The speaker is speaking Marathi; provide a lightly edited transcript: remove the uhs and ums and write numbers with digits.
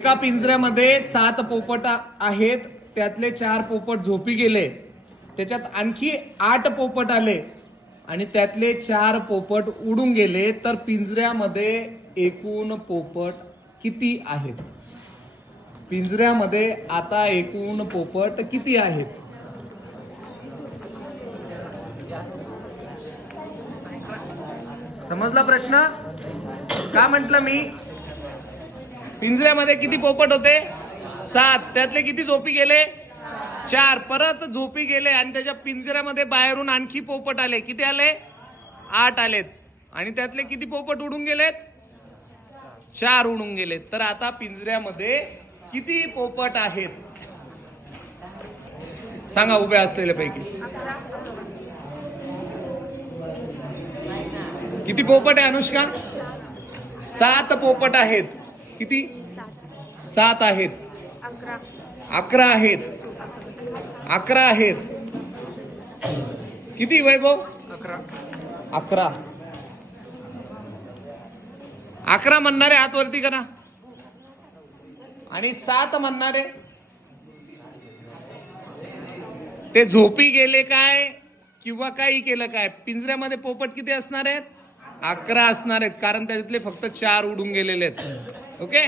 एका पिंजऱ्यामध्ये 7 पोपट आहेत, त्यातले 4 पोपट झोपी गेले. त्याच्यात आणखी 8 पोपट आले आणि त्यातले 4 पोपट उडून गेले. तर पिंजऱ्यामध्ये एकूण पोपट किती आहेत? पिंजऱ्यामध्ये आता एकूण पोपट किती आहेत? समजला प्रश्न? का म्हटलं मी? पिंजऱ्यामध्ये किती पोपट होते? 7. त्यातले किती झोपी गेले? 4. परत झोपी गेले आणि त्याच्या पिंजऱ्यामध्ये बाहेरून आणखी पोपट आले. किती आले? 8 आलेत. आणि त्यातले किती पोपट उडून गेलेत? 4 उडून गेलेत. तर आता पिंजऱ्यामध्ये किती पोपट आहेत सांगा उभ्या असलेल्या पैकी. किती पोपट आहे अनुष्का? 7 पोपट आहेत. किती? 7 आहेत. 11 आहेत. 11 आहेत. किती वैभव? 11. 11 म्हणणारे हात वरती करा. आणि 7 म्हणणारे ते झोपी गेले काय किंवा काही केलं काय? पिंजऱ्यामध्ये पोपट किती असणार आहेत? 11 असणार आहेत, कारण त्याच्यातले फक्त 4 उडून गेलेले आहेत. ओके.